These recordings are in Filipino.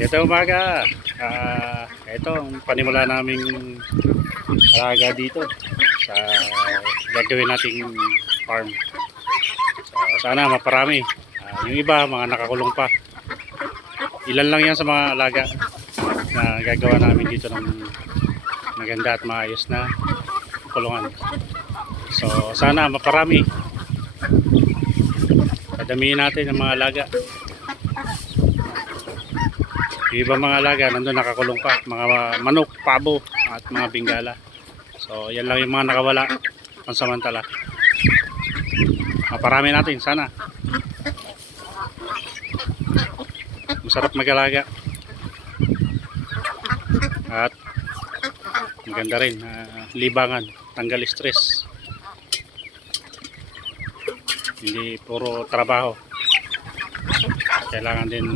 Ito umaga. Ito ang panimula naming alaga dito sa gagawin nating farm. So, sana maparami. Yung iba mga nakakulong pa. Ilan lang yan sa mga alaga na gagawa namin dito ng maganda at maayos na kulungan. So sana maparami. Padamihin natin ang mga alaga. Yung ibang mga alaga nandun nakakulong pa, mga manok, pabo at mga bingala. So yan lang yung mga nakawala pansamantala. Maparami natin sana. Masarap mag-alaga at maganda rin, libangan, tanggal stress, hindi puro trabaho. Kailangan din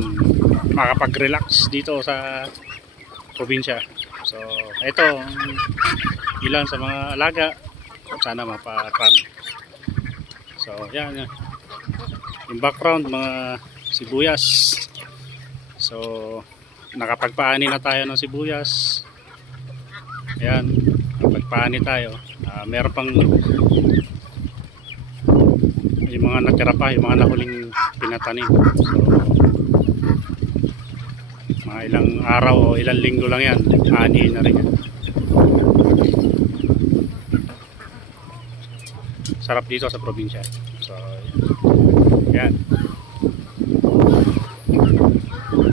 makapag-relax dito sa probinsya. So ito ilan sa mga alaga, sana maparami. So yan, yung background, mga sibuyas. So nakapagpaani na tayo ng sibuyas. Ayan, nakapagpaani tayo. Meron pang yung mga natira pa, yung mga nahuling pinatanim. So mga ilang araw o ilang linggo lang yan, ani na rin yan. Sarap dito sa probinsya. So yan.